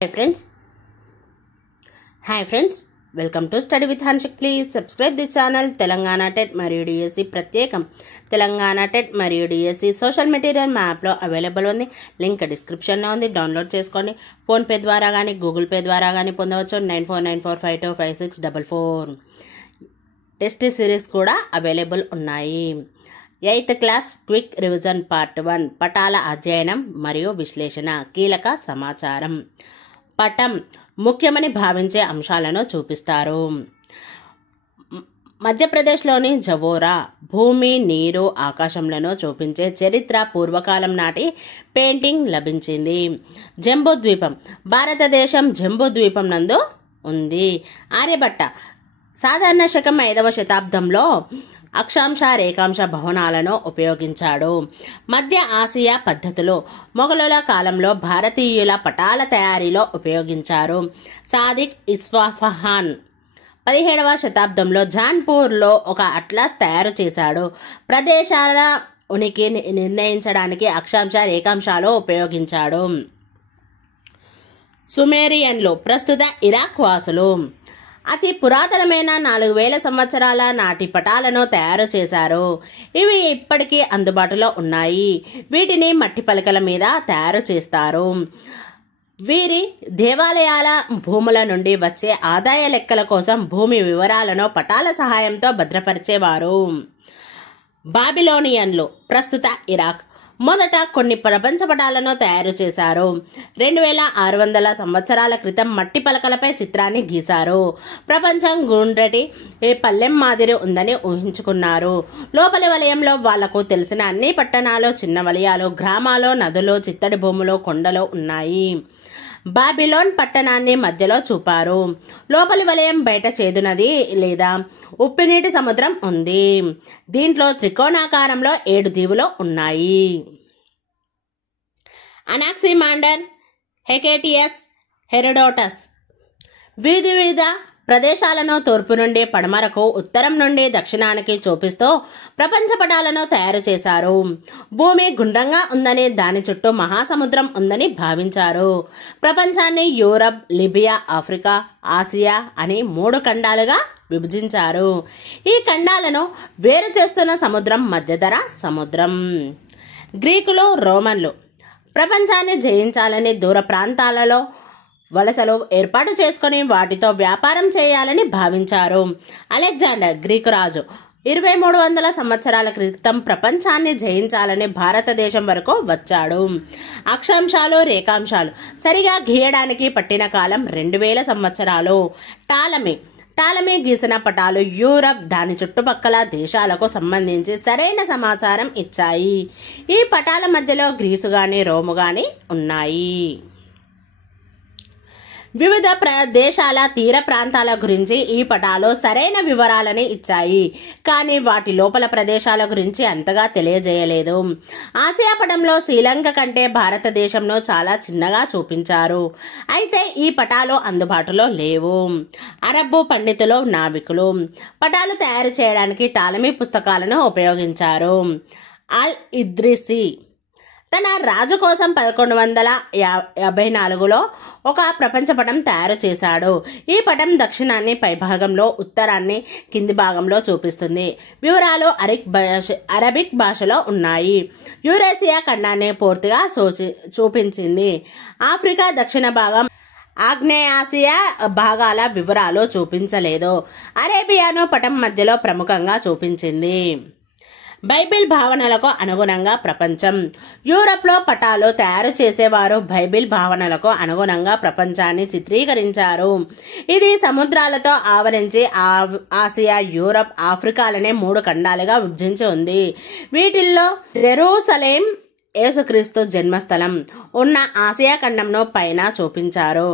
Hi friends, welcome to Study with Hanshik. Please subscribe the channel. Telangana TET మరియు DSE ప్రత్యేకం Telangana TET మరియు DSE social material మ్యాప్లో available ఉంది. Link డిస్క్రిప్షన్లో ఉంది. డౌన్లోడ్ చేసుకోండి. ఫోన్పే ద్వారా కానీ గూగుల్ పే ద్వారా కానీ పొందవచ్చు. 9494525644. టెస్ట్ సిరీస్ కూడా అవైలబుల్ ఉన్నాయి. 8th class quick revision part 1 పటాల అధ్యయనం మరియు విశ్లేషణ కీలక సమాచారం. పటం ముఖ్యమని భావించే అంశాలను చూపిస్తారు. మధ్యప్రదేశ్లోని జవోరా భూమి, నీరు, ఆకాశంలను చూపించే చరిత్ర పూర్వకాలం నాటి పెయింటింగ్ లభించింది. జంబూద్వీపం భారతదేశం జంబూద్వీపం నందు ఉంది. ఆర్యభట్ట సాధారణ శకం 5వ శతాబ్దంలో అక్షాంశ రేఖాంశ భవనాలను ఉపయోగించాడు. మధ్య ఆసియా పద్ధతులు మొఘలుల కాలంలో భారతీయుల పటాల తయారీలో ఉపయోగించారు. సాదిక్ ఇస్ఫహాన్ 17వ శతాబ్దంలో జాన్పూర్లో ఒక అట్లాస్ తయారు చేశాడు. ప్రదేశాల ఉనికి నిర్ణయించడానికి అక్షాంశ రేఖాంశాలు ఉపయోగించాడు. సుమేరియన్లు ప్రస్తుత ఇరాక్ వాసులు అతి పురాతనమైన 4000 సంవత్సరాల నాటి పటాలను తయారు చేశారు. ఇవి ఇప్పటికీ అందుబాటులో ఉన్నాయి. వీటిని మట్టి పలకల మీద తయారు చేస్తారు. వీరి దేవాలయాల భూముల నుండి వచ్చే ఆదాయ లెక్కల కోసం భూమి వివరాలను పటాల సహాయంతో భద్రపరిచేవారు. బాబిలోనియన్లు ప్రస్తుత ఇరాక్ మొదట కొన్ని ప్రపంచ పటాలను తయారు చేశారు. 2600 సంవత్సరాల క్రితం మట్టి పలకలపై చిత్రాన్ని గీశారు. ప్రపంచం గుండ్రటి పల్లెం మాదిరి ఉందని ఊహించుకున్నారు. లోపలి వలయంలో వాళ్లకు తెలిసిన అన్ని పట్టణాలు, చిన్న వలయాలు, గ్రామాలు, నదులు, చిత్తడి భూములు, కొండలు ఉన్నాయి. బాబిలోన్ పట్టణాన్ని మధ్యలో చూపారు. లోపలి వలయం బయట చేదు నది లేదా ఉప్పునీటి సముద్రం ఉంది. దీంట్లో త్రికోణాకారంలో 7 దీవులు ఉన్నాయి. అనాక్సిమాండర్, హెకేటియస్, హెరోడోటస్ వివిధ ప్రదేశాలను తూర్పు నుండి పడమరకు, ఉత్తరం నుండి దక్షిణానికి చూపిస్తూ ప్రపంచ పటాలను తయారు చేశారు. భూమి గుండ్రంగా ఉందని, దాని చుట్టూ మహాసముద్రం ఉందని భావించారు. ప్రపంచాన్ని యూరప్, లిబియా, ఆఫ్రికా, ఆసియా అని 3 ఖండాలుగా విభజించారు. ఈ ఖండాలను వేరు చేస్తున్న సముద్రం మధ్యధరా సముద్రం. గ్రీకులు, రోమన్లు ప్రపంచాన్ని జయించాలని దూర ప్రాంతాలలో వలసలు ఏర్పాటు చేసుకుని వాటితో వ్యాపారం చేయాలని భావించారు. అలెగ్జాండర్ గ్రీకు రాజు 2300 సంవత్సరాల క్రితం ప్రపంచాన్ని జయించాలని భారతదేశం వరకు వచ్చాడు. అక్షాంశాలు రేఖాంశాలు సరిగా గీయడానికి పట్టిన కాలం 2000 సంవత్సరాలు. టాలమీ గీసిన పటాలు యూరప్, దాని చుట్టుపక్కల దేశాలకు సంబంధించి సరైన సమాచారం ఇచ్చాయి. ఈ పటాల మధ్యలో గ్రీసు గాని రోము గాని ఉన్నాయి. వివిధ దేశాల తీర ప్రాంతాల గురించి ఈ పటాలు సరైన వివరాలని ఇచ్చాయి. కానీ వాటి లోపల ప్రదేశాల గురించి అంతగా తెలియజేయలేదు. ఆసియా పటంలో శ్రీలంక కంటే భారతదేశంను చాలా చిన్నగా చూపించారు. అయితే ఈ పటాలు అందుబాటులో లేవు. అరబ్బు పండితులు, నావికులు పటాలు తయారు చేయడానికి టాలమీ పుస్తకాలను ఉపయోగించారు. అల్ ఇద్రిసి తన రాజు కోసం 1154లో ఒక ప్రపంచ పటం తయారు చేశాడు. ఈ పటం దక్షిణాన్ని పైభాగంలో, ఉత్తరాన్ని కింది భాగంలో చూపిస్తుంది. వివరాలు అరబిక్ భాషలో ఉన్నాయి. యూరేసియా ఖండాన్ని పూర్తిగా చూపించింది. ఆఫ్రికా దక్షిణ భాగం, ఆగ్నేయాసియా భాగాల వివరాలు చూపించలేదు. అరేబియాను పటం మధ్యలో ప్రముఖంగా చూపించింది. బైబిల్ భావనలకు అనుగుణంగా ప్రపంచం. యూరప్లో పటాలు తయారు చేసేవారు బైబిల్ భావనలకు అనుగుణంగా ప్రపంచాన్ని చిత్రీకరించారు. ఇది సముద్రాలతో ఆవరించి ఆసియా, యూరప్, ఆఫ్రికాలనే 3 ఖండాలుగా విభజించి ఉంది. వీటిల్లో జెరూసలేం, యేసుక్రీస్తు జన్మస్థలం ఉన్న ఆసియా ఖండంను పైన చూపించారు.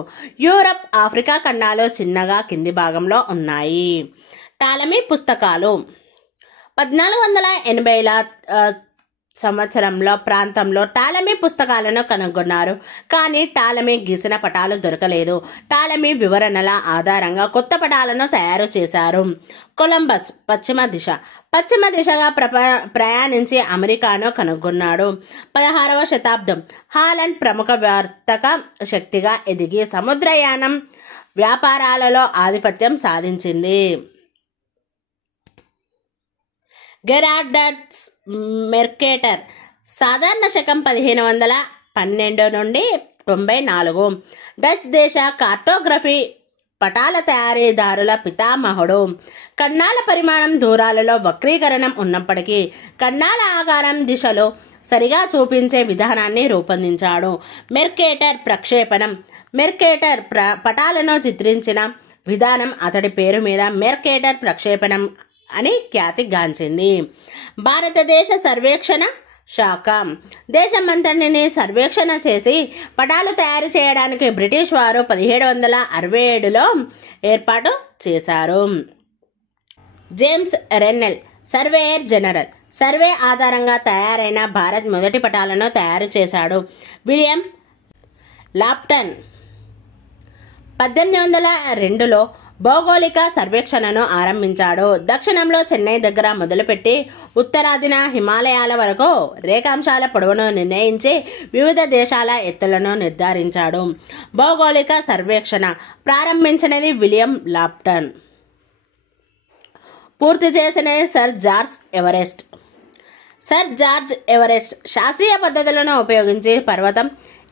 యూరప్, ఆఫ్రికా ఖండాలు చిన్నగా కింది భాగంలో ఉన్నాయి. టాలమీ పుస్తకాలు 1480ల సంవత్సరంలో ప్రాంతంలో టాలమీ పుస్తకాలను కనుగొన్నారు. కానీ టాలమీ గీసిన పటాలు దొరకలేదు. టాలమీ వివరణల ఆధారంగా కొత్త పటాలను తయారు చేశారు. కొలంబస్ పశ్చిమ దిశ పశ్చిమ దిశగా ప్రయాణించి అమెరికాను కనుగొన్నాడు. 16వ శతాబ్దం హాలండ్ ప్రముఖ వర్తక శక్తిగా ఎదిగి సముద్రయానం వ్యాపారాలలో ఆధిపత్యం సాధించింది. గెరార్డస్ మెర్కేటర్ సాధారణ శకం 1512 నుండి 94. డచ్ దేశ కార్టోగ్రఫీ పటాల తయారీదారుల పితామహుడు. కన్నాల పరిమాణం దూరాలలో వక్రీకరణం ఉన్నప్పటికీ కన్నాల ఆకారం దిశలో సరిగా చూపించే విధానాన్ని రూపొందించాడు. మెర్కేటర్ ప్రక్షేపణం మెర్కేటర్ పటాలను చిత్రించిన విధానం అతడి పేరు మీద మెర్కేటర్ ప్రక్షేపణం అని ఖ్యాతిగాంచింది. భారతదేశ సర్వేక్షణ శాఖ దేశమంతటిని సర్వేక్షణ చేసి పటాలు తయారు చేయడానికి బ్రిటిష్ వారు 1767లో ఏర్పాటు చేశారు. James Rennell surveyor general survey ఆధారంగా తయారైన భారత్ మొదటి పటాలను తయారు చేశాడు. విలియం లాప్టన్ 1802లో భౌగోళిక సర్వేక్షణను ఆరంభించాడు. దక్షిణంలో చెన్నై దగ్గర మొదలుపెట్టి ఉత్తరాదిన హిమాలయాల వరకు రేఖాంశాల పొడవును నిర్ణయించి వివిధ దేశాల ఎత్తులను నిర్ధారించాడు. భౌగోళిక సర్వేక్షణ ప్రారంభించినది విలియం లాప్టన్. పూర్తి చేసినది sir George Everest. Sir George Everest శాస్త్రీయ పద్ధతులను ఉపయోగించి పర్వతం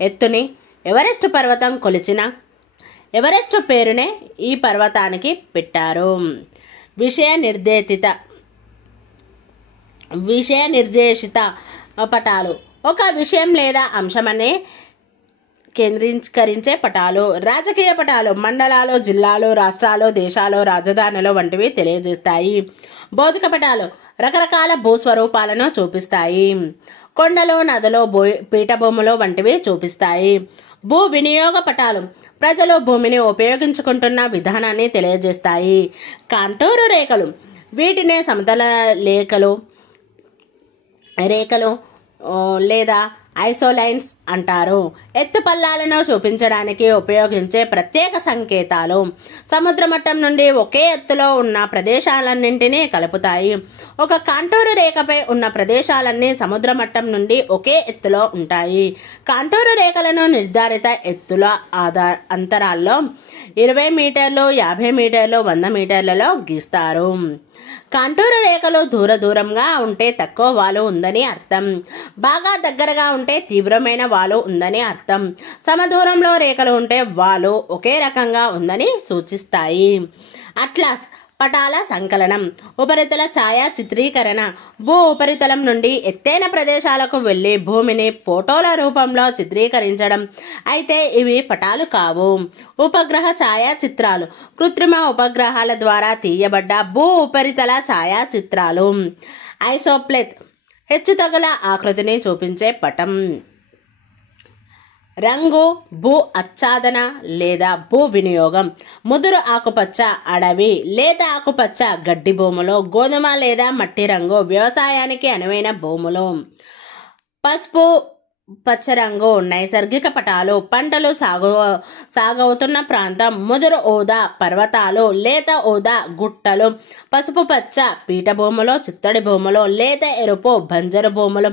ఎత్తుని ఎవరెస్ట్ పర్వతం కొలిచిన ఎవరెస్ట్ పేరునే ఈ పర్వతానికి పెట్టారు. విషయ నిర్దేశిత పటాలు ఒక విషయం లేదా అంశమనే కేంద్రీకరించే పటాలు. రాజకీయ పటాలు మండలాలు, జిల్లాలు, రాష్ట్రాలు, దేశాలు, రాజధానులు వంటివి తెలియజేస్తాయి. భౌతిక పటాలు రకరకాల భూస్వరూపాలను చూపిస్తాయి. కొండలు, నదులు, పీఠభూములు వంటివి చూపిస్తాయి. భూ వినియోగ పటాలు ప్రజలు భూమిని ఉపయోగించుకుంటున్న విధానాన్ని తెలియజేస్తాయి. కాంటూరు రేఖలు వీటినే సమతల రేఖలు లేదా ఐసోలైన్స్ అంటారు. ఎత్తుపల్లాలను చూపించడానికి ఉపయోగించే ప్రత్యేక సంకేతాలు సముద్ర మట్టం నుండి ఒకే ఎత్తులో ఉన్న ప్రదేశాలన్నింటినీ కలుపుతాయి. ఒక కాంటూరు రేఖపై ఉన్న ప్రదేశాలన్నీ సముద్ర మట్టం నుండి ఒకే ఎత్తులో ఉంటాయి. కాంటూరు రేఖలను నిర్ధారిత ఎత్తుల అంతరాల్లో 20 మీటర్లు, 50 మీటర్లు, 100 మీటర్లలో గీస్తారు. కాంటూరు రేఖలు దూరంగా ఉంటే తక్కువ వాలు ఉందని అర్థం. బాగా దగ్గరగా ఉంటే తీవ్రమైన వాలు ఉందని అర్థం. సమదూరంలో రేఖలు ఉంటే వాలు ఒకే రకంగా ఉందని సూచిస్తాయి. అట్లాస్ పటాల సంకలనం ఉపరితల ఛాయా చిత్రీకరణ భూ ఉపరితలం నుండి ఎత్తైన ప్రదేశాలకు వెళ్లి భూమిని ఫోటోల రూపంలో చిత్రీకరించడం. అయితే ఇవి పటాలు కావు. ఉపగ్రహ ఛాయా చిత్రాలు కృత్రిమ ఉపగ్రహాల ద్వారా తీయబడ్డ భూ ఉపరితల ఛాయా చిత్రాలు. ఐసోప్లేత్ హెచ్చుతగుల ఆకృతిని చూపించే పటం. రంగు భూ ఆచ్ఛాదన లేదా భూ వినియోగం ముదురు ఆకుపచ్చ అడవి, లేత ఆకుపచ్చ గడ్డి భూములు, గోధుమ లేదా మట్టి రంగు వ్యవసాయానికి అనువైన భూములు. పసుపు పచ్చ రంగు నైసర్గిక పటాలు పంటలు సాగవుతున్న ప్రాంతం. ముదురు ఊదా పర్వతాలు, లేత ఊదా గుట్టలు, పసుపు పచ్చ పీఠభూములు, చిత్తడి భూములు, లేత ఎరుపు బంజరు భూములు,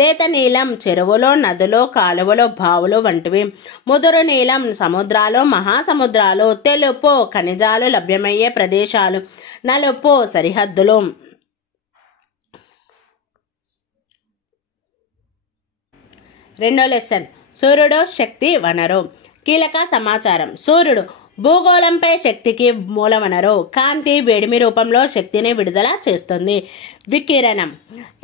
లేత నీలం చెరువులు, నదులు, కాలువలు, బావులు వంటివి. ముదురు నీలం సముద్రాలు, మహాసముద్రాలు. తెలుపు ఖనిజాలు లభ్యమయ్యే ప్రదేశాలు. నలుపు సరిహద్దులు. రెండో లెసన్ సూర్యుడు శక్తి వనరు. కీలక సమాచారం. సూర్యుడు భూగోళంపై శక్తికి మూలవనరు. కాంతి వేడిమి రూపంలో శక్తిని విడుదల చేస్తుంది. వికిరణం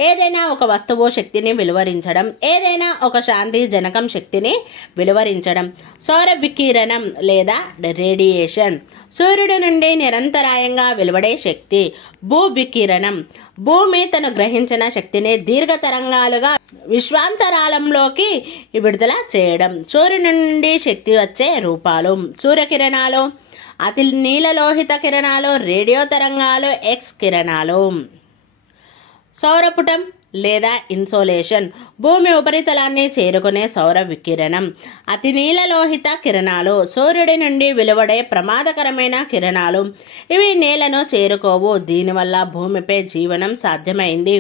ఏదైనా ఒక వస్తువు శక్తిని వెలువరించడం, ఏదైనా ఒక శాంతి జనకం శక్తిని వెలువరించడం. సౌర వికిరణం లేదా రేడియేషన్ సూర్యుడి నుండి నిరంతరాయంగా వెలువడే శక్తి. భూ వికిరణం భూమి తను గ్రహించిన శక్తిని దీర్ఘ తరంగాలుగా విశ్వాంతరాళంలోకి విడుదల చేయడం. సూర్యుడి నుండి శక్తి వచ్చే రూపాలు. సూర్యకిరణాలు, అతి నీలలోహిత కిరణాలు, రేడియో తరంగాలు, ఎక్స్ కిరణాలు. సౌరపుటం లేదా ఇన్సోలేషన్, భూమి ఉపరితలాన్ని చేరుకునే సౌర వికిరణం. అతి నీలలోహిత కిరణాలు, సూర్యుడి నుండి వెలువడే ప్రమాదకరమైన కిరణాలు. ఇవి నేలను చేరుకోవు. దీనివల్ల భూమిపై జీవనం సాధ్యమైంది.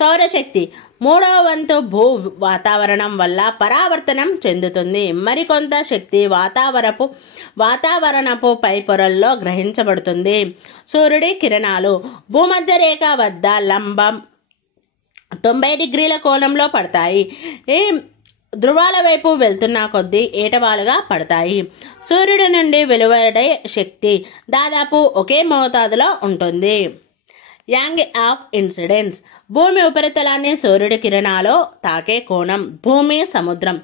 సౌరశక్తి మూడవ వంతు భూ వాతావరణం వల్ల పరావర్తనం చెందుతుంది. మరికొంత శక్తి వాతావరణపు పై పొరల్లో గ్రహించబడుతుంది. సూర్యుడి కిరణాలు భూమధ్య రేఖ వద్ద లంబం 90 డిగ్రీల కోణంలో పడతాయి. ధృవాల వైపు వెళ్తున్న కొద్దీ ఏటవాలుగా పడతాయి. సూర్యుడి నుండి వెలువడే శక్తి దాదాపు ఒకే మోతాదులో ఉంటుంది. యాంగిల్ ఆఫ్ ఇన్సిడెన్స్, భూమి ఉపరితలాన్ని సూర్యుడి కిరణాలు తాకే కోణం. భూమి, సముద్రం.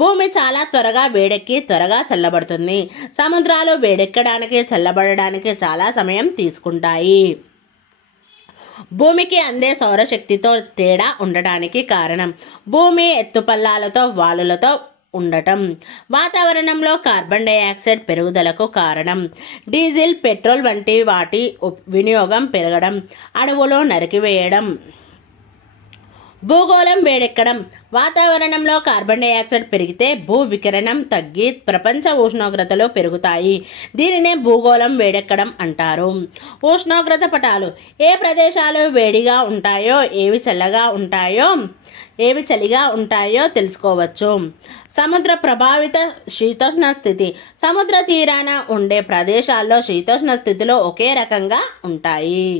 భూమి చాలా త్వరగా వేడెక్కి త్వరగా చల్లబడుతుంది. సముద్రాలు వేడెక్కడానికి, చల్లబడడానికి చాలా సమయం తీసుకుంటాయి. భూమికి అందే సౌరశక్తితో తేడా ఉండటానికి కారణం భూమి ఎత్తుపల్లాలతో వాలులతో ఉండటం. వాతావరణంలో కార్బన్ డైఆక్సైడ్ పెరుగుదలకు కారణం డీజిల్, పెట్రోల్ వంటి వాటి వినియోగం పెరగడం, అడవులు నరికివేయడం. భూగోళం వేడెక్కడం, వాతావరణంలో కార్బన్ డైఆక్సైడ్ పెరిగితే భూ వికిరణం తగ్గి ప్రపంచ ఉష్ణోగ్రతలు పెరుగుతాయి. దీనినే భూగోళం వేడెక్కడం అంటారు. ఉష్ణోగ్రత పటాలు, ఏ ప్రదేశాలు వేడిగా ఉంటాయో, ఏవి చలిగా ఉంటాయో తెలుసుకోవచ్చు. సముద్ర ప్రభావిత శీతోష్ణ స్థితి, సముద్ర తీరాన ఉండే ప్రదేశాల్లో శీతోష్ణ స్థితిలో ఒకే రకంగా ఉంటాయి.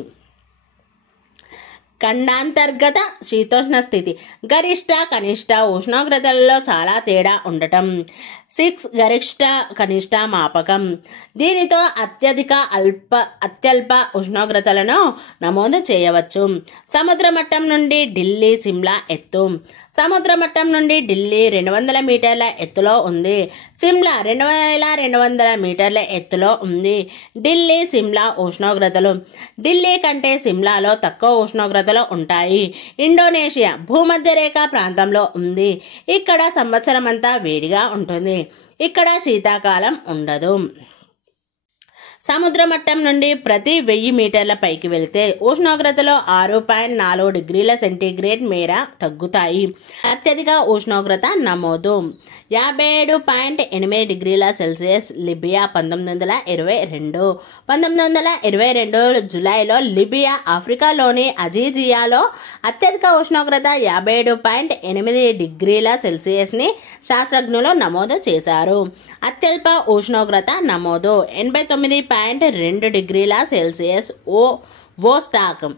ఖండాంతర్గత శీతోష్ణ స్థితి, గరిష్ట కనిష్ట ఉష్ణోగ్రతలలో చాలా తేడా ఉండటం. 6 గరిష్ట కనిష్ట మాపకం. దీనితో అత్యల్ప ఉష్ణోగ్రతలను నమోదు చేయవచ్చు. సముద్ర మట్టం నుండి ఢిల్లీ, సిమ్లా ఎత్తు. సముద్ర మట్టం నుండి ఢిల్లీ 200 మీటర్ల ఎత్తులో ఉంది. సిమ్లా 2200 మీటర్ల ఎత్తులో ఉంది. ఢిల్లీ, సిమ్లా ఉష్ణోగ్రతలు. ఢిల్లీ కంటే సిమ్లాలో తక్కువ ఉష్ణోగ్రతలు ఉంటాయి. ఇండోనేషియా భూమధ్య రేఖ ప్రాంతంలో ఉంది. ఇక్కడ సంవత్సరమంతా వేడిగా ఉంటుంది. ఇక్కడ శీతాకాలం ఉండదు. సముద్ర మట్టం నుండి ప్రతి 1000 మీటర్ల పైకి వెళితే ఉష్ణోగ్రతలో 6.4 డిగ్రీల సెంటీగ్రేడ్ మేర తగ్గుతాయి. అత్యధిక ఉష్ణోగ్రత నమోదు 57.8 డిగ్రీల సెల్సియస్ లిబియా 1922. 1922 జూలైలో లిబియా ఆఫ్రికాలోని అజీజియాలో అత్యధిక ఉష్ణోగ్రత 57.8 డిగ్రీల సెల్సియస్ని శాస్త్రజ్ఞులు నమోదు చేశారు. అత్యల్ప ఉష్ణోగ్రత నమోదు 89.2 డిగ్రీల సెల్సియస్ వోస్టాక్.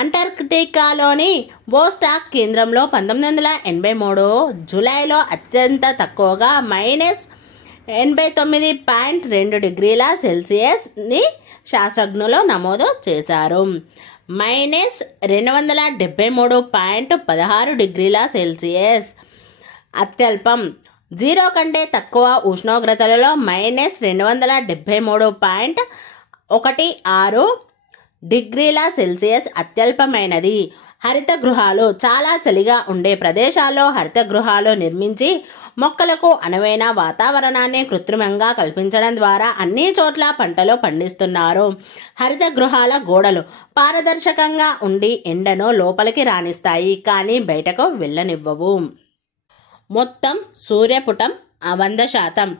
అంటార్కిటికాలోని వోస్టాక్ కేంద్రంలో 1983 జూలైలో అత్యంత తక్కువగా -89.2 డిగ్రీల సెల్సియస్ని శాస్త్రజ్ఞులు నమోదు చేశారు. -273.16 డిగ్రీల సెల్సియస్ అత్యల్పం. 0 కంటే తక్కువ ఉష్ణోగ్రతలలో -273.16 డిగ్రీల సెల్సియస్ అత్యల్పమైనది. హరిత గృహాలు, చాలా చలిగా ఉండే ప్రదేశాల్లో హరిత గృహాలు నిర్మించి మొక్కలకు అనువైన వాతావరణాన్ని కృత్రిమంగా కల్పించడం ద్వారా అన్ని చోట్ల పంటలు పండిస్తున్నారు. హరిత గృహాల గోడలు పారదర్శకంగా ఉండి ఎండను లోపలికి రానిస్తాయి, కానీ బయటకు వెళ్ళనివ్వవు. మొత్తం సూర్యపుటం 100%.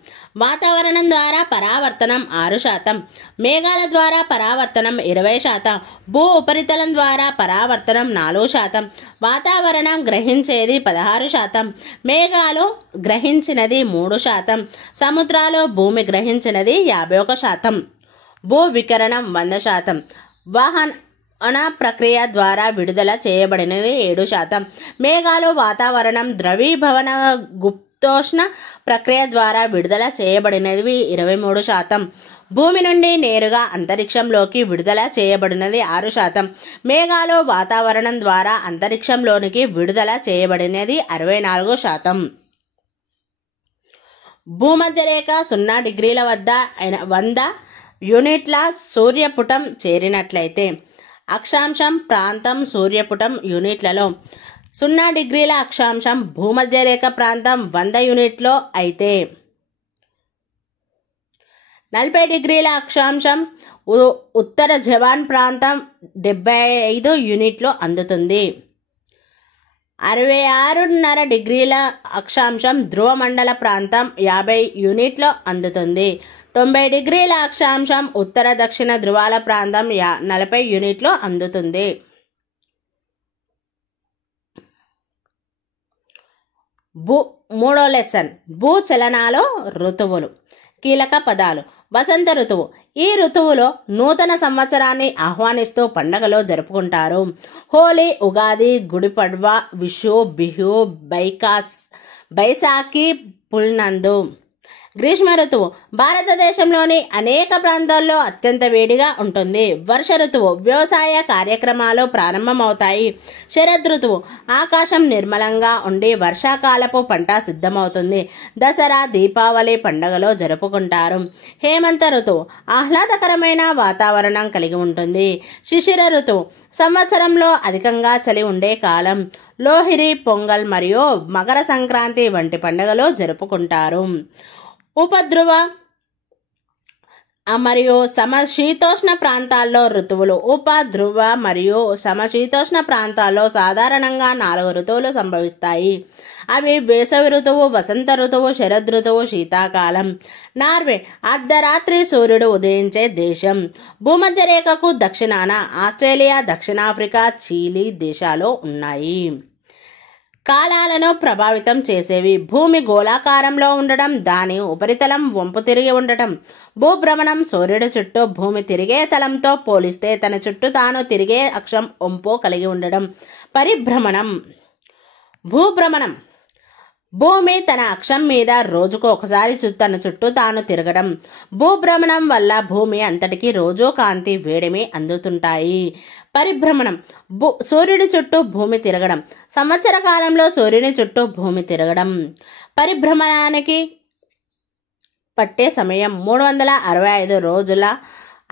వాతావరణం ద్వారా పరావర్తనం 6%. మేఘాల ద్వారా పరావర్తనం 20%. భూ ఉపరితలం ద్వారా పరావర్తనం 4%. వాతావరణం గ్రహించేది 16%. మేఘాలు గ్రహించినది 3%. సముద్రాలు భూమి గ్రహించినది 51%. భూ వికిరణం 100%. వాహన ప్రక్రియ ద్వారా విడుదల చేయబడినది 7%. మేఘాలు వాతావరణం ద్రవీభవన గుప్తోష్ణ ప్రక్రియ ద్వారా విడుదల చేయబడినవి 23%. భూమి నుండి నేరుగా అంతరిక్షంలోకి విడుదల చేయబడినది 6%. మేఘాలు వాతావరణం ద్వారా అంతరిక్షంలోనికి విడుదల చేయబడినది 64%. భూమధ్య రేఖ 0 డిగ్రీల వద్ద 100 యూనిట్ల సూర్యపుటం చేరినట్లయితే అక్షాంశం ప్రాంతం సూర్యపుటం యూనిట్లలో 0 డిగ్రీల అక్షాంశం భూమధ్య రేఖ ప్రాంతం 100 యూనిట్లో అయితే 40 డిగ్రీల అక్షాంశం ఉత్తర జవాన్ ప్రాంతం 75 యూనిట్లు అందుతుంది. 66.5 డిగ్రీల అక్షాంశం ధ్రువ మండల ప్రాంతం 50 యూనిట్లో అందుతుంది. 90 డిగ్రీల అక్షాంశం ఉత్తర దక్షిణ ధ్రువాల ప్రాంతం 40 యూనిట్లో అందుతుంది. మూడో లెసన్ భూచలనాలు ఋతువులు. కీలక పదాలు. వసంత ఋతువు. ఈ ఋతువులో నూతన సంవత్సరాన్ని ఆహ్వానిస్తూ పండగలు జరుపుకుంటారు. హోలీ, ఉగాది, గుడి పడ్వా, విషు, బిహు, బైసాఖి, పుల్నందు. గ్రీష్మ ఋతువు. భారతదేశంలోని అనేక ప్రాంతాల్లో అత్యంత వేడిగా ఉంటుంది. వర్ష ఋతువు. వ్యవసాయ కార్యక్రమాలు ప్రారంభమవుతాయి. శరద్ ఋతువు. ఆకాశం నిర్మలంగా ఉండి వర్షాకాలపు పంట సిద్ధమవుతుంది. దసరా, దీపావళి పండుగలు జరుపుకుంటారు. హేమంత ఋతువు. ఆహ్లాదకరమైన వాతావరణం కలిగి ఉంటుంది. శిశిర ఋతువు. సంవత్సరంలో అధికంగా చలి ఉండే కాలం. లోహిరి, పొంగల్ మరియు మకర సంక్రాంతి వంటి పండుగలు జరుపుకుంటారు. ఉపధ్రువ మరియు సమశీతోష్ణ ప్రాంతాల్లో ఋతువులు. ఉపధ్రువ మరియు సమశీతోష్ణ ప్రాంతాల్లో సాధారణంగా 4 ఋతువులు సంభవిస్తాయి. అవి వేసవి ఋతువు, వసంత ఋతువు, శరద్ ఋతువు, శీతాకాలం. నార్వే అర్ధరాత్రి సూర్యుడు ఉదయించే దేశం. భూమధ్య రేఖకు దక్షిణాన ఆస్ట్రేలియా, దక్షిణాఫ్రికా, చిలీ దేశాలు ఉన్నాయి. కాలాలను ప్రభావితం చేసేవి. భూమి గోళాకారంలో ఉండడం, దాని ఉపరితలం వంపు తిరిగి ఉండటం. భూభ్రమణం. సూర్యుడి చుట్టూ భూమి తిరిగే తలంతో పోలిస్తే తన చుట్టూ తాను తిరిగే అక్షం వంపు కలిగి ఉండడం. పరిభ్రమణం. భూభ్రమణం. భూమి తన అక్షం మీద రోజుకు ఒకసారి తన చుట్టూ తాను తిరగడం. భూభ్రమణం వల్ల భూమి అంతటికి రోజు కాంతి, వేడిమి అందుతుంటాయి. పరిభ్రమణం. సూర్యుడి చుట్టూ భూమి తిరగడం. సంవత్సర కాలంలో సూర్యుని చుట్టూ భూమి తిరగడం. పరిభ్రమణానికి పట్టే సమయం 365 రోజుల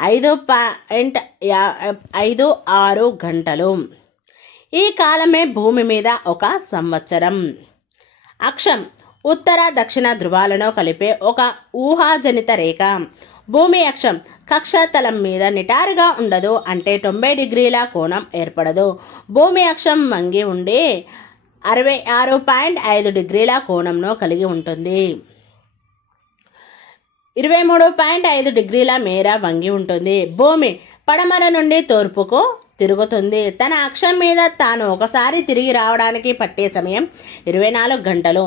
5.56 గంటలు. ఈ కాలమే భూమి మీద ఒక సంవత్సరం. అక్షం ఉత్తర దక్షిణ ధ్రువాలను కలిపే ఒక ఊహాజనిత రేఖ. భూమి అక్షం కక్షతలం మీద నిటారుగా ఉండదు, అంటే 90 డిగ్రీల కోణం ఏర్పడదు. భూమి అక్షం వంగి ఉండి 66.5 డిగ్రీల కోణంను కలిగి ఉంటుంది. 23.5 డిగ్రీల మేర వంగి ఉంటుంది. భూమి పడమర నుండి తూర్పుకు తిరుగుతుంది. తన అక్షం మీద తాను ఒకసారి తిరిగి రావడానికి పట్టే సమయం 24 గంటలు.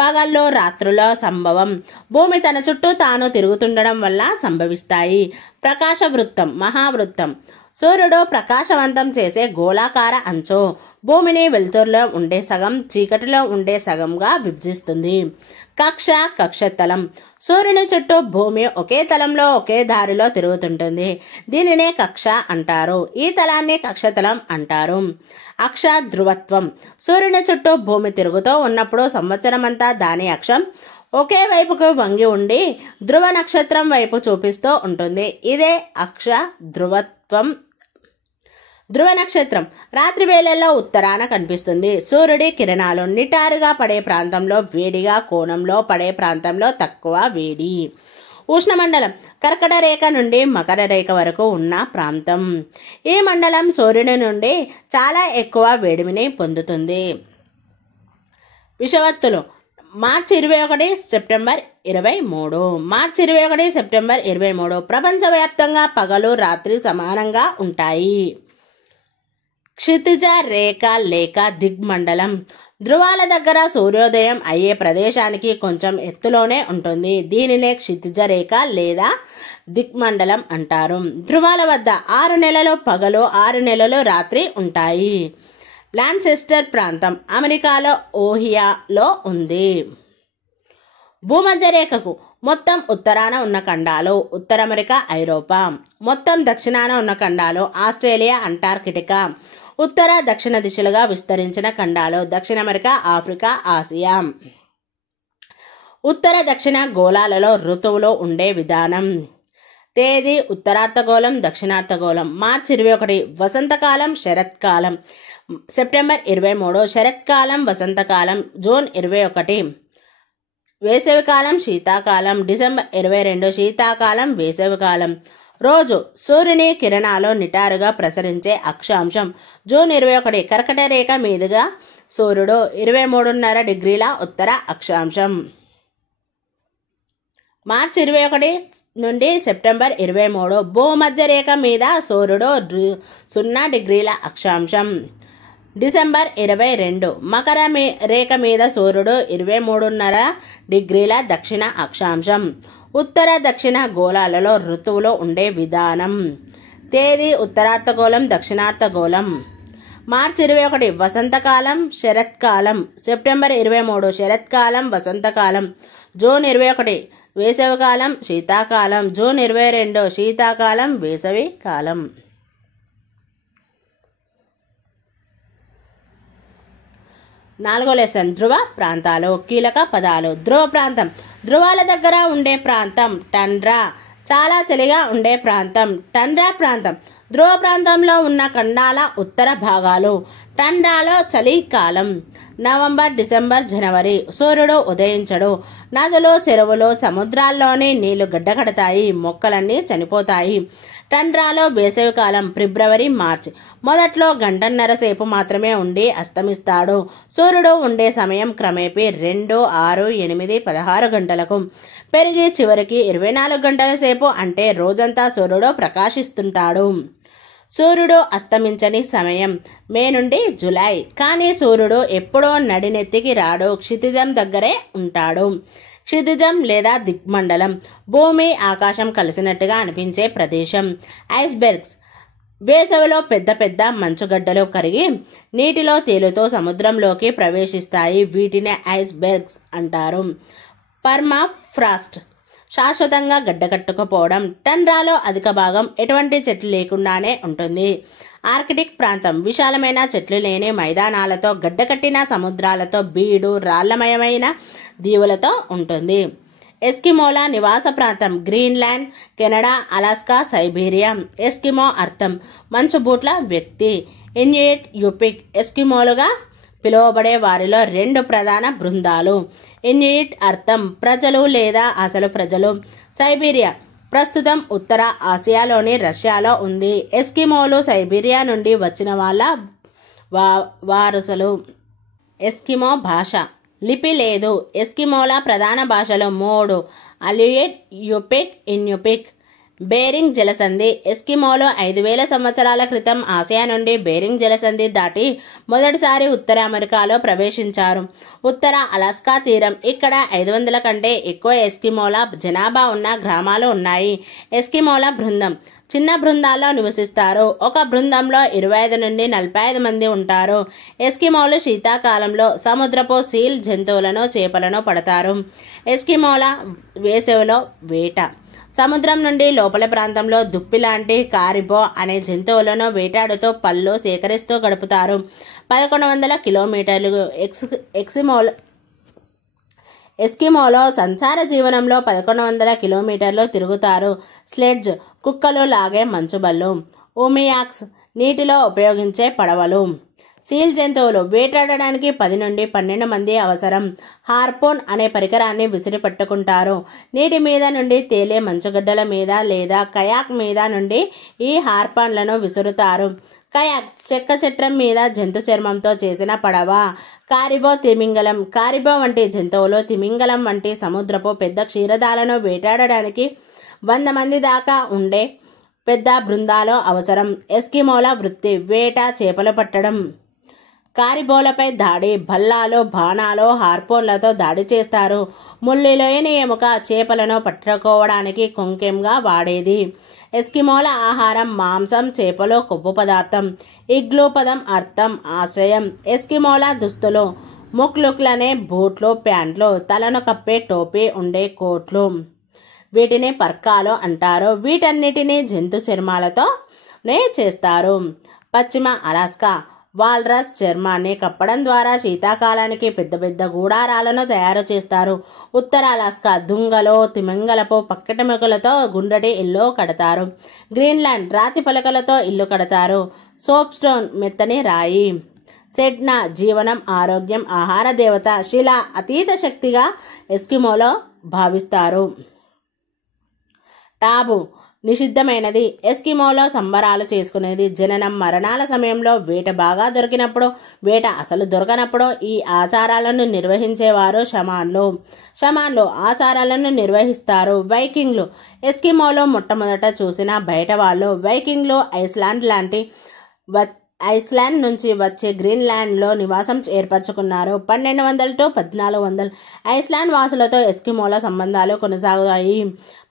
పగల్లో రాత్రుల సంభవం. భూమి తన చుట్టూ తాను తిరుగుతుండడం వల్ల సంభవిస్తాయి. ప్రకాశ వృత్తం, మహావృత్తం. సూర్యుడు ప్రకాశవంతం చేసే గోళాకార అంచు భూమిని వెలుతురులో ఉండే సగం, చీకటిలో ఉండే సగంగా విభజిస్తుంది. కక్ష, కక్షతలం. సూర్యుని చుట్టూ భూమి ఒకే తలంలో ఒకే దారిలో తిరుగుతుంటుంది. దీనినే కక్ష అంటారు. ఈ తలాన్ని కక్షతలం అంటారు. అక్ష ధ్రువత్వం. సూర్యుని చుట్టూ భూమి తిరుగుతూ ఉన్నప్పుడు సంవత్సరమంతా దాని అక్షం ఒకే వైపుకు వంగి ఉండి ధ్రువ నక్షత్రం వైపు చూపిస్తూ ఉంటుంది. ఇదే అక్ష ధ్రువత్వం. ధ్రువ నక్షత్రం రాత్రి వేళల్లో ఉత్తరాన కనిపిస్తుంది. సూర్యుడి కిరణాలు నిటారుగా పడే ప్రాంతంలో వేడిగా, కోణంలో పడే ప్రాంతంలో తక్కువ వేడి. ఉష్ణమండలం కర్కట రేఖ నుండి మకర రేఖ వరకు ఉన్న ప్రాంతం. ఈ మండలం సూర్యుడి నుండి చాలా ఎక్కువ వేడిమిని పొందుతుంది. విషవత్తులు మార్చి 21 సెప్టెంబర్ 23. మార్చి 21 సెప్టెంబర్ 23 ప్రపంచవ్యాప్తంగా పగలు రాత్రి సమానంగా ఉంటాయి. క్షితిజ రేఖ లేక దిగ్మండలం ధ్రువాల దగ్గర సూర్యోదయం అయ్యే ప్రదేశానికి కొంచెం ఎత్తులోనే ఉంటుంది. దీనినే క్షితిజ రేఖ లేదా దిగ్మండలం అంటారు. ధ్రువాల వద్ద 6 నెలలు పగలు, 6 నెలలు రాత్రి ఉంటాయి. లాన్సెస్టర్ ప్రాంతం అమెరికాలో ఓహియోలో ఉంది. భూమధ్య రేఖకు మొత్తం ఉత్తరాన ఉన్న ఖండాలు ఉత్తర అమెరికా, ఐరోపా. మొత్తం దక్షిణాన ఉన్న ఖండాలు ఆస్ట్రేలియా, అంటార్కిటికా. ఉత్తర దక్షిణ దిశలుగా విస్తరించిన ఖండాలు దక్షిణ అమెరికా, ఆఫ్రికా, ఆసియా. ఉత్తర దక్షిణ గోళాలలో ఋతువులు ఉండే విధానం. తేదీ ఉత్తరార్ధగోళం, దక్షిణార్ధగోళం. మార్చి 21 వసంతకాలం, శరత్కాలం. సెప్టెంబర్ 23 శరత్కాలం, వసంతకాలం. జూన్ 21 వేసవికాలం, శీతాకాలం. డిసెంబర్ 22 శీతాకాలం, వేసవికాలం. రోజు సూర్యుని కిరణాలు నిటారుగా ప్రసరించే అక్షాంశం. జూన్ 21 కర్కట రేఖ మీదుగా సూర్యుడు 23.5 డిగ్రీల ఉత్తర అక్షాంశం. మార్చి 21 నుండి సెప్టెంబర్ 23 భూమధ్య రేఖ మీద సూర్యుడు 0 డిగ్రీల అక్షాంశం. డిసెంబర్ 22 మకర రేఖ మీద సూర్యుడు 23.5 డిగ్రీల దక్షిణ అక్షాంశం. ఉత్తర దక్షిణ గోళాలలో ఋతువులో ఉండే విధానం. తేదీ ఉత్తరార్ధగోళం, దక్షిణార్ధగోళం. మార్చి 21 వసంతకాలం, శరత్కాలం. సెప్టెంబర్ 23 శరత్కాలం, వసంతకాలం. జూన్ 21 వేసవికాలం, శీతాకాలం. జూన్ 22 శీతాకాలం, వేసవి కాలం. నాలుగో లెసన్ ధ్రువ ప్రాంతాలు. కీలక పదాలు. ధ్రువ ప్రాంతం ధ్రువాల దగ్గర ఉండే ప్రాంతం. టండ్రా చాలా చలిగా ఉండే ప్రాంతం. టండ్రా ప్రాంతం ధ్రువ ప్రాంతంలో ఉన్న ఖండాల ఉత్తర భాగాలు. టండ్రాలో చలికాలం. నవంబర్, డిసెంబర్, జనవరి సూర్యుడు ఉదయించడు. నదులు, చెరువులు, సముద్రాల్లోని నీళ్లు గడ్డకడతాయి. మొక్కలన్నీ చనిపోతాయి. టండ్రాలో వేసవికాలం ఫిబ్రవరి, మార్చి. మొదట్లో గంటన్నర సేపు మాత్రమే ఉండి అస్తమిస్తాడు. సూర్యుడు ఉండే సమయం క్రమేపీ 2, 6, 8, 16 గంటలకు పెరిగి చివరికి 24 గంటల సేపు, అంటే రోజంతా సూర్యుడు ప్రకాశిస్తుంటాడు. సూర్యుడు అస్తమించని సమయం మే నుండి జూలై. కానీ సూర్యుడు ఎప్పుడో నడినెత్తికి రాడు. క్షితిజం దగ్గరే ఉంటాడు. క్షితిజం లేదా దిగ్మండలం భూమి ఆకాశం కలిసినట్టుగా అనిపించే ప్రదేశం. ఐస్బెర్గ్స్ వేసవిలో పెద్ద పెద్ద మంచుగడ్డలు కరిగి నీటిలో తేలుతూ సముద్రంలోకి ప్రవేశిస్తాయి. వీటిని ఐస్బెర్గ్స్ అంటారు. పర్మాఫ్రాస్ట్ శాశ్వతంగా గడ్డకట్టుకుపోవడం. టండ్రాలో అధిక భాగం ఎటువంటి చెట్లు లేకుండానే ఉంటుంది. ఆర్కిటిక్ ప్రాంతం విశాలమైన చెట్లు లేని మైదానాలతో, గడ్డకట్టిన సముద్రాలతో, బీడు రాళ్లమయమైన దీవులతో ఉంటుంది. ఎస్కిమోల నివాస ప్రాంతం Greenland, Canada, Alaska, Siberia. Eskimo అర్థం మంచుబూట్ల వ్యక్తి. ఇన్యుయిట్, యుపిక్ ఎస్కిమోలుగా పిలువబడే వారిలో 2 ప్రధాన బృందాలు. ఇన్యుయిట్ అర్థం ప్రజలు లేదా అసలు ప్రజలు. సైబీరియా ప్రస్తుతం ఉత్తర ఆసియాలోని రష్యాలో ఉంది. ఎస్కిమోలు సైబీరియా నుండి వచ్చిన వాళ్ళ వారసులు. ఎస్కిమో భాష లిపి లేదు. ఎస్కిమోల ప్రధాన భాషలు 3: అల్యుయిట్, యుపిక్, ఇన్యుపిక్. బేరింగ్ జలసంధి ఎస్కిమోలు 5000 సంవత్సరాల క్రితం ఆసియా నుండి బేరింగ్ జలసంధి దాటి మొదటిసారి ఉత్తర అమెరికాలో ప్రవేశించారు. ఉత్తర అలాస్కా తీరం. ఇక్కడ 500 కంటే ఎక్కువ ఎస్కిమోల జనాభా ఉన్న గ్రామాలు ఉన్నాయి. ఎస్కిమోల బృందం చిన్న బృందాల్లో నివసిస్తారు. ఒక బృందంలో 25 నుండి 45 మంది ఉంటారు. ఎస్కిమోలు శీతాకాలంలో సముద్రపు సీల్ జంతువులను, చేపలను పడతారు. ఎస్కిమోల వేసవిలో వేట. సముద్రం నుండి లోపల ప్రాంతంలో దుప్పి లాంటి కారిబో అనే జంతువులను వేటాడుతూ పళ్ళు సేకరిస్తూ గడుపుతారు. 1100 కిలోమీటర్లు. ఎస్కిమోలో సంచార జీవనంలో 1100 కిలోమీటర్లు తిరుగుతారు. స్లెడ్జ్ కుక్కలు లాగే మంచుబళ్ళు. ఉమియాక్స్ నీటిలో ఉపయోగించే పడవలు. సీల్ జంతువులు వేటాడడానికి 10 నుండి 12 మంది అవసరం. హార్పోన్ అనే పరికరాన్ని విసిరి పట్టుకుంటారు. నీటి మీద నుండి తేలే మంచుగడ్డల మీద లేదా కయాక్ మీద నుండి ఈ హార్పాన్లను విసురుతారు. కయాక్ చెక్క చట్రం మీద జంతు చర్మంతో చేసిన పడవ. కారిబో తిమింగలం. కారిబో వంటి జంతువులు తిమింగలం వంటి సముద్రపు పెద్ద క్షీరదాలను వేటాడడానికి 100 మంది దాకా ఉండే పెద్ద బృందాలు అవసరం. ఎస్కిమోల వృత్తి వేట, చేపలు పట్టడం. కారిబోలపై దాడి. భల్లాలు, బాణాలు, హార్పోన్లతో దాడి చేస్తారు. ముళ్ళులేని ఎముక చేపలను పట్టుకోవడానికి కొంకెంగా వాడేది. ఎస్కిమోల ఆహారం మాంసం, చేపలు, కొవ్వు పదార్థం. ఇగ్లూ పదం అర్థం ఆశ్రయం. ఎస్కిమోల దుస్తులు ముక్లుక్లనే బూట్లు, ప్యాంట్లు, తలను కప్పే టోపీ ఉండే కోట్లు. వీటిని పర్కాలు అంటారు. వీటన్నిటినీ జంతు చర్మాలతోనే చేస్తారు. పశ్చిమ అలాస్కా వాల్రస్ చర్మాన్ని కప్పడం ద్వారా శీతాకాలానికి పెద్ద పెద్ద గూడారాలను తయారు చేస్తారు. ఉత్తర అలాస్కా దుంగలు, తిమింగలపు పక్కటెముకలతో గుండ్రటి ఇల్లు కడతారు. గ్రీన్లాండ్ రాతి పలకలతో ఇల్లు కడతారు. సోప్ స్టోన్ మెత్తని రాయి. సెడ్నా జీవనం, ఆరోగ్యం, ఆహార దేవత. శిల అతీత శక్తిగా ఎస్కిమోలో భావిస్తారు. టాబు నిషిద్ధమైనది. ఎస్కిమోలో సంబరాలు చేసుకునేది జననం మరణాల సమయంలో, వేట బాగా దొరికినప్పుడు, వేట అసలు దొరకనప్పుడు ఈ ఆచారాలను నిర్వహించేవారు షమాన్లు ఆచారాలను నిర్వహిస్తారు. వైకింగ్లు ఎస్కిమోలో మొట్టమొదట చూసిన బయట వాళ్ళు. వైకింగ్లు ఐస్లాండ్ నుంచి వచ్చి గ్రీన్లాండ్లో నివాసం ఏర్పరచుకున్నారు. 1200 to 1400 ఐస్లాండ్ వాసులతో ఎస్కిమోల సంబంధాలు కొనసాగుతాయి.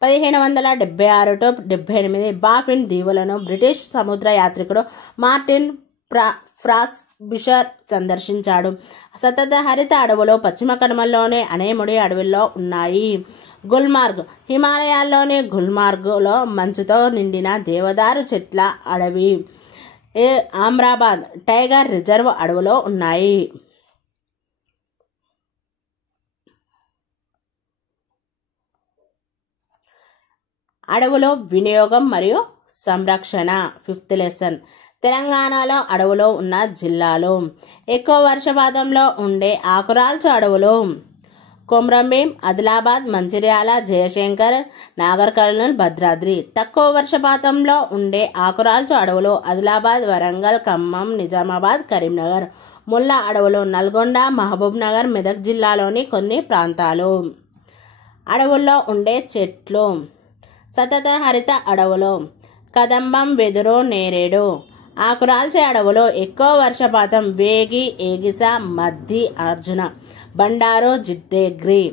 1776 to 78 బాఫిన్ దీవులను బ్రిటిష్ సముద్ర యాత్రికుడు మార్టిన్ ఫ్రాస్బిషర్ సందర్శించాడు. సతత హరిత అడవులు పశ్చిమ కనుమల్లోని అనేముడి అడవుల్లో ఉన్నాయి. గుల్మార్గ్ హిమాలయాల్లోని గుల్మార్గ్లో మంచుతో నిండిన దేవదారు చెట్ల అడవి. ఆమ్రాబాద్ టైగర్ రిజర్వ్ అడవులో ఉన్నాయి. అడవులో వినియోగం మరియు సంరక్షణ. 5th lesson. తెలంగాణలో అడవులో ఉన్న జిల్లాలు. ఎక్కువ వర్షపాతంలో ఉండే ఆకురాల్చు అడవులు కొమ్రంభీం, ఆదిలాబాద్, మంచిర్యాల, జయశంకర్, నాగర్ కర్నూల్, భద్రాద్రి. తక్కువ వర్షపాతంలో ఉండే ఆకురాల్చు అడవులు ఆదిలాబాద్, వరంగల్, ఖమ్మం, నిజామాబాద్, కరీంనగర్. ముళ్ళ అడవులు నల్గొండ, మహబూబ్ నగర్, మెదక్ జిల్లాలోని కొన్ని ప్రాంతాలు. అడవుల్లో ఉండే చెట్లు. సతత హరిత అడవులు కదంబం, వెదురు, నేరేడు. ఆకురాల్చే అడవులు ఎక్కువ వర్షపాతం వేగి, ఏగిస, మద్ది, అర్జున, బండారు, జిడ్డేగ్రి.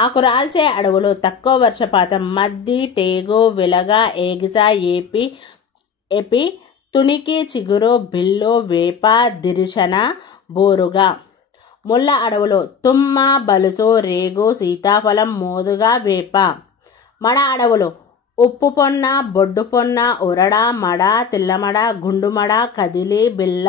ఆకురాల్చే అడవులు తక్కువ వర్షపాతం మద్ది, టేగు, వెలగ, ఏగిస, ఎపి, తునికి, చిగురు, బిల్లు, వేప, దిరిశన, బోరుగా. ముళ్ళ అడవులు తుమ్మ, బలుసు, రేగు, సీతాఫలం, మోదుగా, వేప. మడ అడవులు ఉప్పు పొన్న, బొడ్డు పొన్న, ఉరడ, మడ, తెల్లమడ, గుండుమడ, కదిలి, బిల్ల.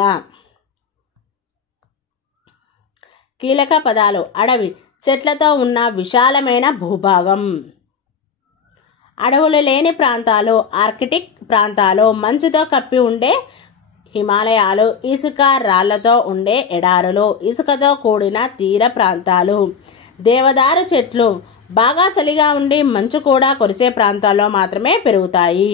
కీలక పదాలు. అడవి చెట్లతో ఉన్న విశాలమైన భూభాగం. అడవులు లేని ప్రాంతాలు ఆర్కిటిక్ ప్రాంతాలు, మంచుతో కప్పి ఉండే హిమాలయాలు, ఇసుక రాళ్లతో ఉండే ఎడారులు, ఇసుకతో కూడిన తీర ప్రాంతాలు. దేవదారు చెట్లు బాగా చలిగా ఉండి మంచు కూడా కురిసే ప్రాంతాల్లో మాత్రమే పెరుగుతాయి.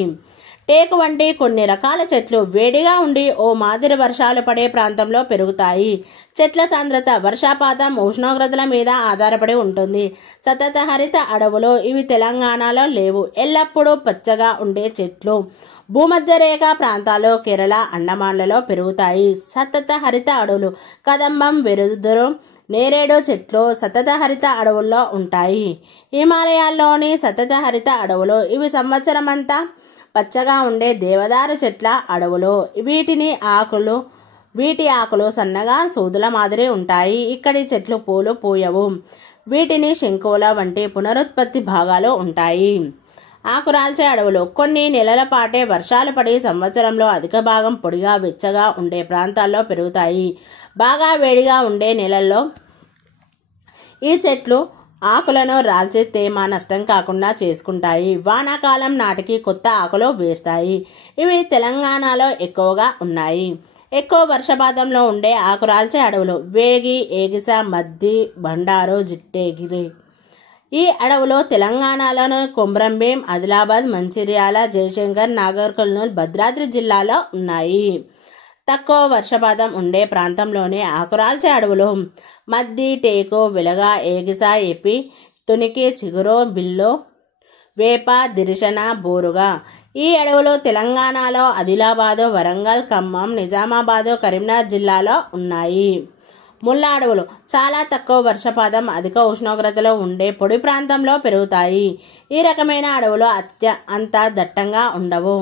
టేకు వంటి కొన్ని రకాల చెట్లు వేడిగా ఉండి ఓ మాదిరి వర్షాలు పడే ప్రాంతంలో పెరుగుతాయి. చెట్ల సాంద్రత వర్షపాతం, ఉష్ణోగ్రతల మీద ఆధారపడి ఉంటుంది. సతత హరిత అడవులు ఇవి తెలంగాణలో లేవు. ఎల్లప్పుడూ పచ్చగా ఉండే చెట్లు భూమధ్య రేఖ ప్రాంతాలు, కేరళ, అండమాన్లలో పెరుగుతాయి. సతత హరిత అడవులు కదంబం, వెదురు, నేరేడు చెట్లు సతత హరిత అడవుల్లో ఉంటాయి. హిమాలయాల్లోని సతత హరిత అడవులు ఇవి సంవత్సరమంతా పచ్చగా ఉండే దేవదారు చెట్ల అడవులు. వీటి ఆకులు సన్నగా సూదుల మాదిరి ఉంటాయి. ఇక్కడి చెట్లు పూలు పూయవు. వీటిని శంకువుల వంటి పునరుత్పత్తి భాగాలు ఉంటాయి. ఆకురాల్చే అడవులు కొన్ని నెలల పాటే వర్షాలు పడి సంవత్సరంలో అధిక భాగం పొడిగా వెచ్చగా ఉండే ప్రాంతాల్లో పెరుగుతాయి. బాగా వేడిగా ఉండే నెలల్లో ఈ చెట్లు ఆకులను రాల్చి తేమ నష్టం కాకుండా చేసుకుంటాయి. వానాకాలం నాటికి కొత్త ఆకులు వేస్తాయి. ఇవి తెలంగాణలో ఎక్కువగా ఉన్నాయి. ఎక్కువ వర్షపాతంలో ఉండే ఆకురాల్చే అడవులు వేగి, ఏగిస, మద్ది, బండారు, జిట్టేగిరి. ఈ అడవులు తెలంగాణలోని కొమ్రంభీం, ఆదిలాబాద్, మంచిర్యాల, జయశంకర్, నాగర్ కర్నూల్, భద్రాద్రి జిల్లాలో ఉన్నాయి. తక్కువ వర్షపాతం ఉండే ప్రాంతంలోని ఆకురాల్చే అడవులు మద్ది, టేకు, వెలగ, ఏగిస, ఎపి, తునికి, చిగురు, బిల్లు, వేప, దిరిశన, బోరుగా. ఈ అడవులు తెలంగాణలో ఆదిలాబాదు, వరంగల్, ఖమ్మం, నిజామాబాదు, కరీంనగర్ జిల్లాలో ఉన్నాయి. ముళ్ళ అడవులు చాలా తక్కువ వర్షపాతం, అధిక ఉష్ణోగ్రతలో ఉండే పొడి ప్రాంతంలో పెరుగుతాయి. ఈ రకమైన అడవులు అంత దట్టంగా ఉండవు.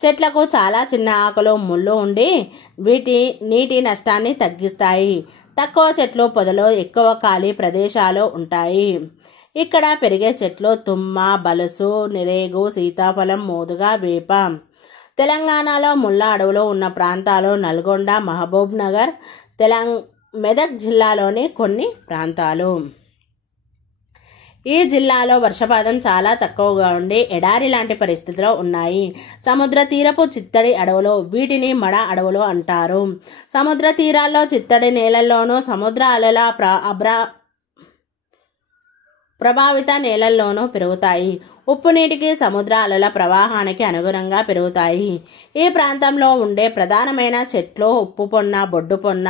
చెట్లకు చాలా చిన్న ఆకులు, ముళ్ళు ఉండి నీటి నష్టాన్ని తగ్గిస్తాయి. తక్కువ చెట్లు, పొదలు, ఎక్కువ ఖాళీ ప్రదేశాలు ఉంటాయి. ఇక్కడ పెరిగే చెట్లు తుమ్మ, బలుసు, నిరేగు, సీతాఫలం, మోదుగా, వేప. తెలంగాణలో ముళ్ళ అడవులు ఉన్న ప్రాంతాలు నల్గొండ, మహబూబ్ నగర్, మెదక్ జిల్లాలోని కొన్ని ప్రాంతాలు. ఈ జిల్లాలో వర్షపాతం చాలా తక్కువగా ఉండి ఎడారి లాంటి పరిస్థితిలో ఉన్నాయి. సముద్ర తీరపు చిత్తడి అడవులు వీటిని మడ అడవులు అంటారు. సముద్ర తీరాల్లో చిత్తడి నేలల్లోనూ సముద్ర అలల ప్రభావిత నేలల్లోనూ పెరుగుతాయి. ఉప్పు నీటికి సముద్ర అలల ప్రవాహానికి అనుగుణంగా పెరుగుతాయి. ఈ ప్రాంతంలో ఉండే ప్రధానమైన చెట్లు ఉప్పు పొన్న, బొడ్డు పొన్న,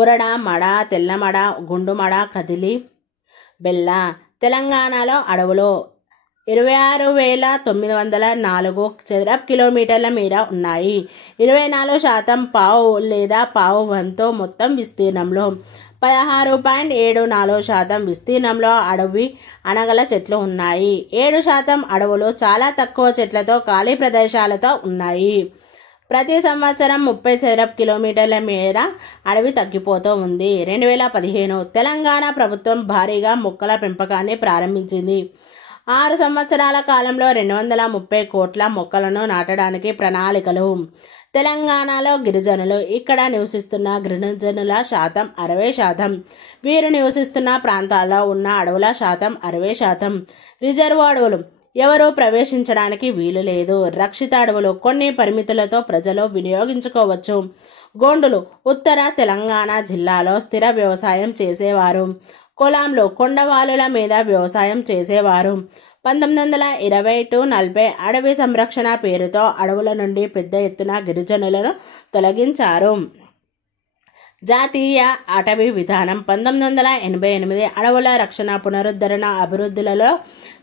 ఉరడ మడ, తెల్లమడ, గుండుమడ, కదిలి బెల్ల. తెలంగాణలో అడవులు 26,904 చదరపు కిలోమీటర్ల మేర ఉన్నాయి. 24% పావు లేదా పావు వంతు మొత్తం విస్తీర్ణంలో 16.74% విస్తీర్ణంలో అడవి అనగల చెట్లు ఉన్నాయి. 7% అడవులు చాలా తక్కువ చెట్లతో ఖాళీ ప్రదేశాలతో ఉన్నాయి. ప్రతి సంవత్సరం 30 చదరపు కిలోమీటర్ల మేర అడవి తగ్గిపోతూ ఉంది. 2015 తెలంగాణ ప్రభుత్వం భారీగా మొక్కల పెంపకాన్ని ప్రారంభించింది. 6 సంవత్సరాల కాలంలో 230 కోట్ల మొక్కలను నాటడానికి ప్రణాళికలు. తెలంగాణలో గిరిజనులు. ఇక్కడ నివసిస్తున్న గిరిజనుల శాతం 60%. వీరు నివసిస్తున్న ప్రాంతాల్లో ఉన్న అడవుల శాతం 60%. రిజర్వ్ అడవులు ఎవరూ ప్రవేశించడానికి వీలు లేదు. రక్షిత అడవులు కొన్ని పరిమితులతో ప్రజలు వినియోగించుకోవచ్చు. గోండులు ఉత్తర తెలంగాణ జిల్లాలో స్థిర వ్యవసాయం చేసేవారు. కొలాంలు కొండవాలుల మీద వ్యవసాయం చేసేవారు. 1920-40 అడవి సంరక్షణ పేరుతో అడవుల నుండి పెద్ద ఎత్తున గిరిజనులను తొలగించారు. జాతీయ అటవీ విధానం 1988 అడవుల రక్షణ, పునరుద్ధరణ, అభివృద్ధులలో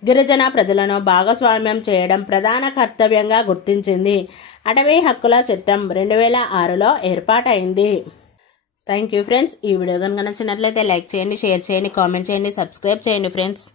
గిరిజన ప్రజలను భాగస్వామ్యం చేయడం ప్రధాన కర్తవ్యంగా గుర్తించింది. అటవీ హక్కుల చట్టం 2006లో ఏర్పాటైంది. Thank you friends. ఈ వీడియో కనుక నచ్చినట్లయితే లైక్ చేయండి, షేర్ చేయండి, కామెంట్ చేయండి, సబ్స్క్రైబ్ చేయండి ఫ్రెండ్స్.